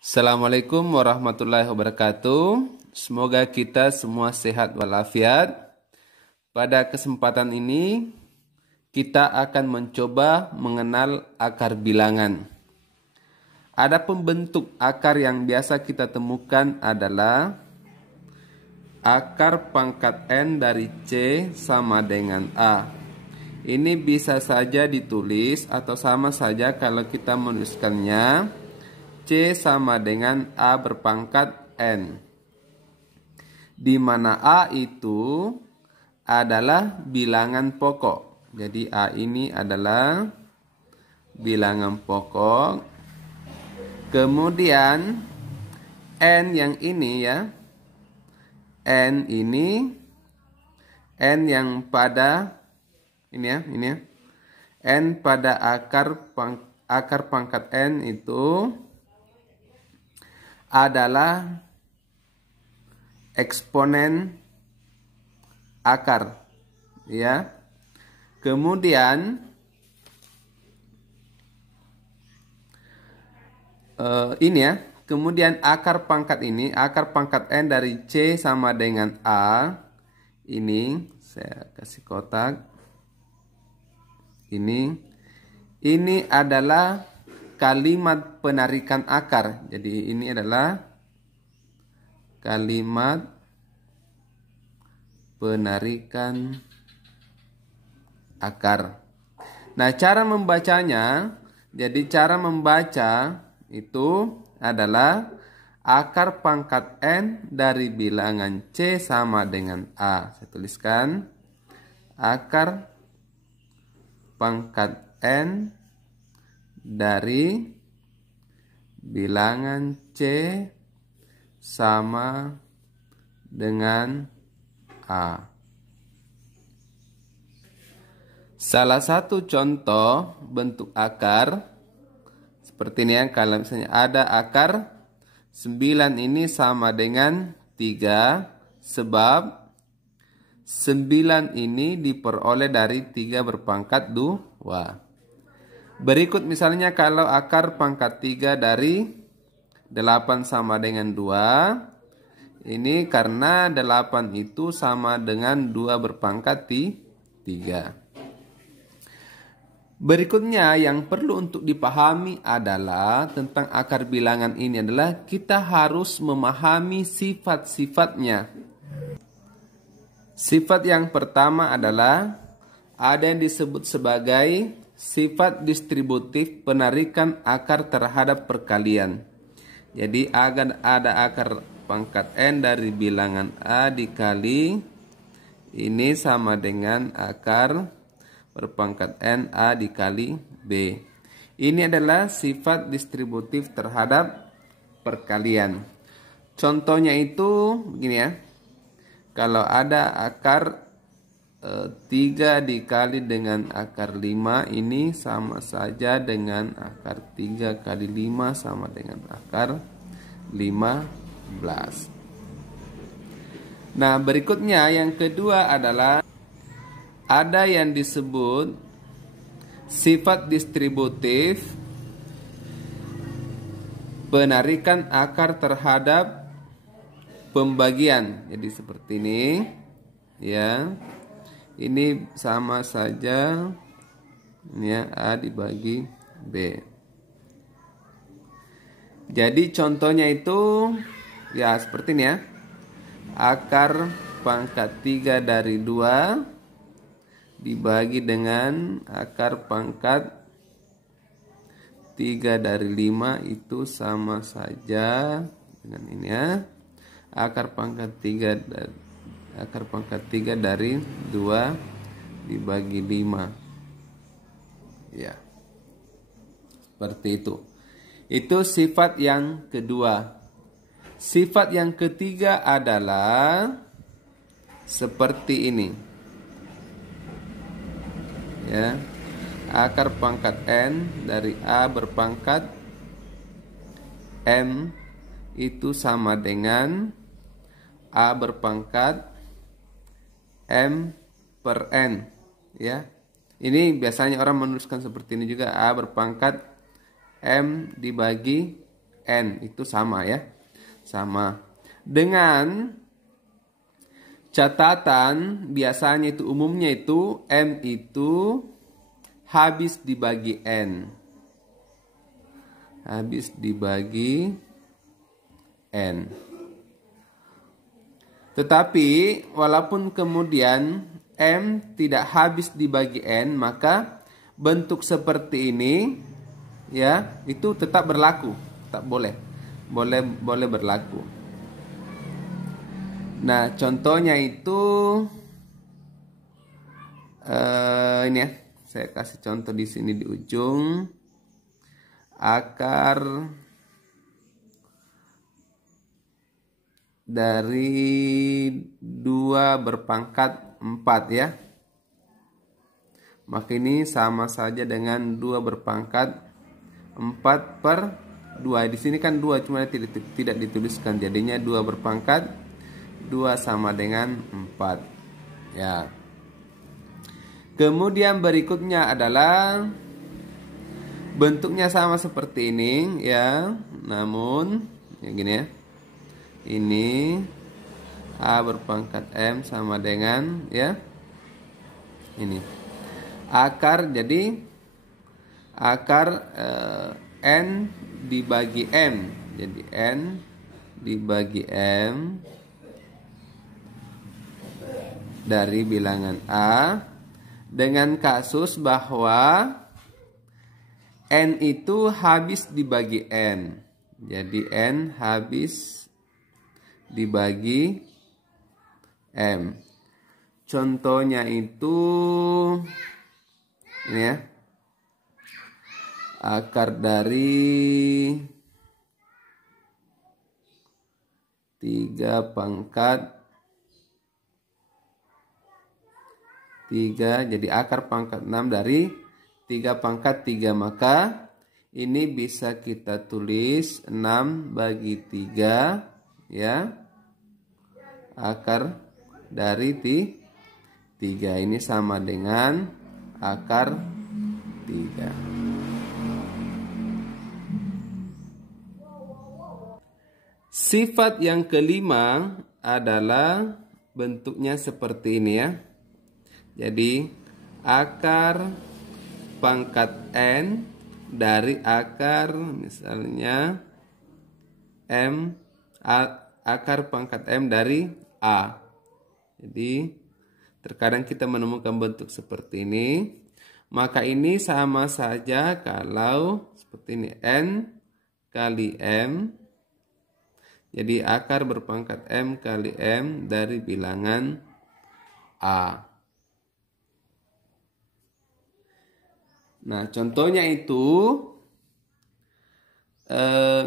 Assalamualaikum warahmatullahi wabarakatuh. Semoga kita semua sehat walafiat. Pada kesempatan ini kita akan mencoba mengenal akar bilangan. Ada pembentuk akar yang biasa kita temukan adalah akar pangkat N dari C sama dengan A. Ini bisa saja ditulis atau sama saja kalau kita menuliskannya C sama dengan A berpangkat N, di mana A itu adalah bilangan pokok. Jadi A ini adalah bilangan pokok. Kemudian N yang ini ya, N ini, N yang pada ini ya, N pada akar pangkat N itu adalah eksponen akar, ya. Kemudian ini ya. Kemudian akar pangkat ini, akar pangkat N dari C sama dengan A. Ini saya kasih kotak. Ini adalah kalimat penarikan akar. Jadi ini adalah kalimat penarikan akar. Nah, cara membacanya, jadi cara membaca itu adalah akar pangkat N dari bilangan C sama dengan A. Saya tuliskan akar pangkat N dari bilangan C sama dengan A. Salah satu contoh bentuk akar seperti ini ya, kalau misalnya ada akar 9 ini sama dengan 3 sebab 9 ini diperoleh dari 3 berpangkat 2. Berikut misalnya kalau akar pangkat 3 dari 8 sama dengan 2. Ini karena 8 itu sama dengan 2 berpangkat 3. Berikutnya yang perlu untuk dipahami adalah tentang akar bilangan ini adalah kita harus memahami sifat-sifatnya. Sifat yang pertama adalah ada yang disebut sebagai sifat distributif penarikan akar terhadap perkalian. Jadi ada akar pangkat N dari bilangan A dikali ini sama dengan akar berpangkat N A dikali B. Ini adalah sifat distributif terhadap perkalian. Contohnya itu begini ya. Kalau ada akar 3 dikali dengan akar 5, ini sama saja dengan akar 3 kali 5 sama dengan akar 15. Nah, berikutnya yang kedua adalah ada yang disebut sifat distributif penarikan akar terhadap pembagian. Jadi seperti ini ya. Ini sama saja ini ya, A dibagi B. Jadi contohnya itu ya seperti ini ya. Akar pangkat 3 dari 2 dibagi dengan akar pangkat 3 dari 5 itu sama saja dengan ini ya. Akar pangkat 3 dari 2 dibagi 5. Ya. Seperti itu. Itu sifat yang kedua. Sifat yang ketiga adalah seperti ini. Ya, akar pangkat N dari A berpangkat M itu sama dengan A berpangkat M per N. Ya, ini biasanya orang menuliskan seperti ini juga, A berpangkat M dibagi N itu sama ya. Sama. Dengan catatan biasanya itu umumnya itu M itu habis dibagi N. Habis dibagi N. Tetapi walaupun kemudian M tidak habis dibagi N, maka bentuk seperti ini ya itu tetap berlaku, tak boleh berlaku. Nah, contohnya itu ini ya, saya kasih contoh di sini di ujung. Akar dari 2 berpangkat 4 ya. Maka ini sama saja dengan 2 berpangkat 4 per 2. Di sini kan 2 cuma tidak dituliskan, jadinya 2 berpangkat 2 sama dengan 4 ya. Kemudian berikutnya adalah bentuknya sama seperti ini ya, namun ya gini ya. Ini A berpangkat M sama dengan ya ini akar, jadi akar N dibagi M, jadi N dibagi M dari bilangan A dengan kasus bahwa N itu habis dibagi N. Jadi N habis dibagi M. Contohnya itu ini ya. Akar dari 3 pangkat 3, jadi akar pangkat 6 dari 3 pangkat 3, maka ini bisa kita tulis 6 bagi 3 ya, akar dari 3 ini sama dengan akar 3. Sifat yang kelima adalah bentuknya seperti ini ya. Jadi akar pangkat N dari akar misalnya M, akar pangkat M dari A. Jadi terkadang kita menemukan bentuk seperti ini. Maka ini sama saja kalau seperti ini N kali M. Jadi akar berpangkat M kali M dari bilangan A. Nah, contohnya itu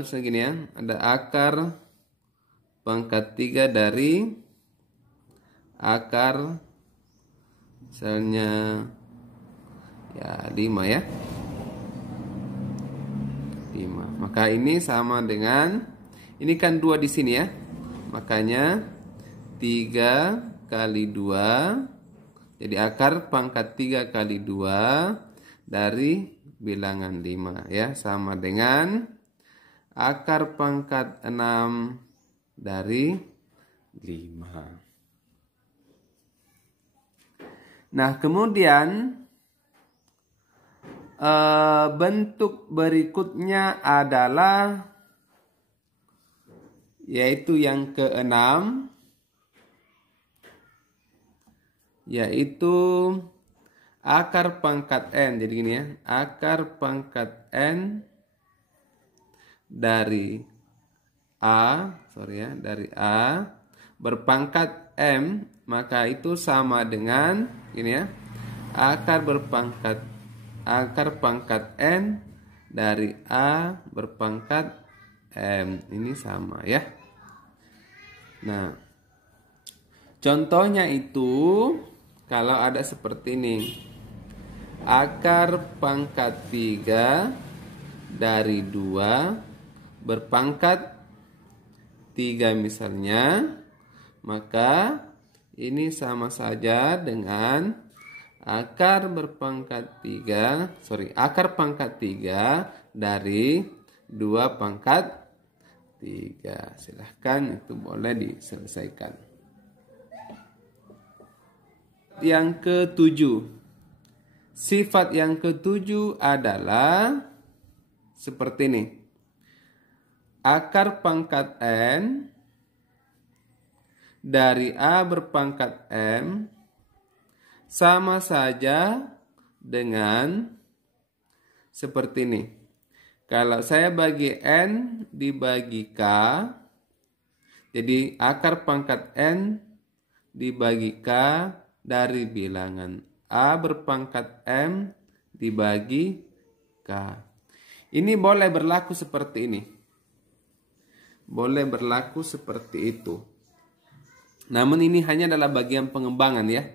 segini ya, ada akar pangkat 3 dari akar misalnya ya 5 ya. 5. Maka ini sama dengan ini kan 2 di sini ya. Makanya 3 kali 2. Jadi akar pangkat 3 kali 2 dari bilangan 5 ya, sama dengan akar pangkat 6 dari 5. Nah, kemudian bentuk berikutnya adalah yaitu yang keenam, yaitu akar pangkat N. Jadi gini ya, akar pangkat N dari A, dari A berpangkat M, maka itu sama dengan gini ya, akar pangkat N dari A berpangkat M. Ini sama ya. Nah, contohnya itu kalau ada seperti ini. Akar pangkat 3 dari 2 berpangkat 3 misalnya, maka ini sama saja dengan akar pangkat 3 dari 2 pangkat 3. Silahkan, itu boleh diselesaikan. Yang ketujuh. Sifat yang ketujuh adalah seperti ini. Akar pangkat N dari A berpangkat M sama saja dengan seperti ini. Kalau saya bagi N dibagi K, jadi akar pangkat N dibagi K dari bilangan A berpangkat M dibagi K. Ini boleh berlaku seperti ini. Boleh berlaku seperti itu. Namun ini hanya adalah bagian pengembangan ya.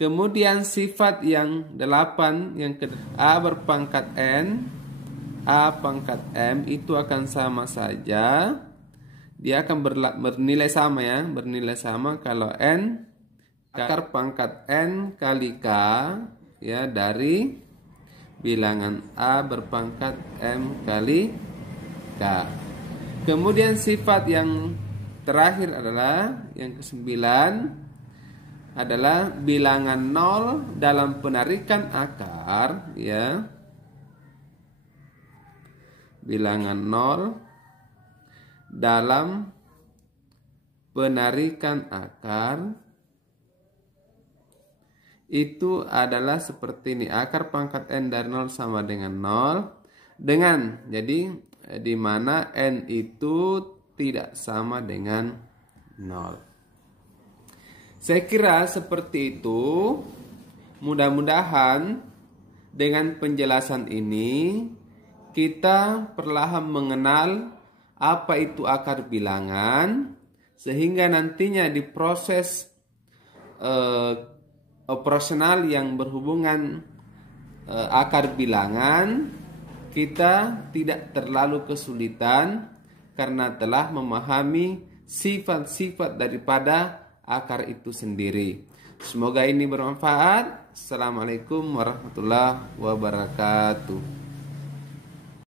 Kemudian sifat yang 8 yang A berpangkat N, A pangkat M itu akan sama saja. Dia akan bernilai sama ya, bernilai sama kalau N akar pangkat N kali K ya dari bilangan A berpangkat M kali K. Kemudian sifat yang terakhir adalah yang ke-9 adalah bilangan 0 dalam penarikan akar ya. Bilangan 0 dalam penarikan akar itu adalah seperti ini. Akar pangkat N dari 0 sama dengan 0 dengan, jadi di mana N itu tidak sama dengan 0. Saya kira seperti itu. Mudah-mudahan dengan penjelasan ini kita perlahan mengenal apa itu akar bilangan, sehingga nantinya di proses operasional yang berhubungan akar bilangan kita tidak terlalu kesulitan karena telah memahami sifat-sifat daripada akar itu sendiri. Semoga ini bermanfaat. Assalamualaikum warahmatullahi wabarakatuh.